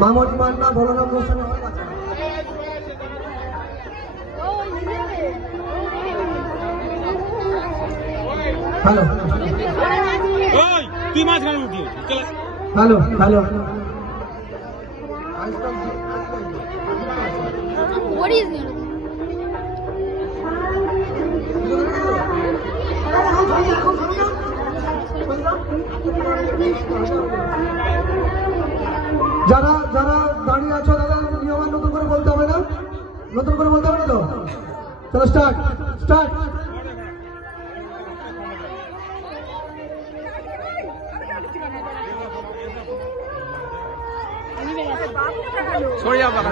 মামনি Manna Balaram Goswami hello তুই মাঝখানে উঠি hello hello What is it? যারা যারা দাঁড়িয়ে আছো দাদা নিয়ম নতুন করে বলতে হবে না, নতুন করে বলতে হবে না তো। চলো স্টার্ট স্টার্ট। সরে যাও বাবা।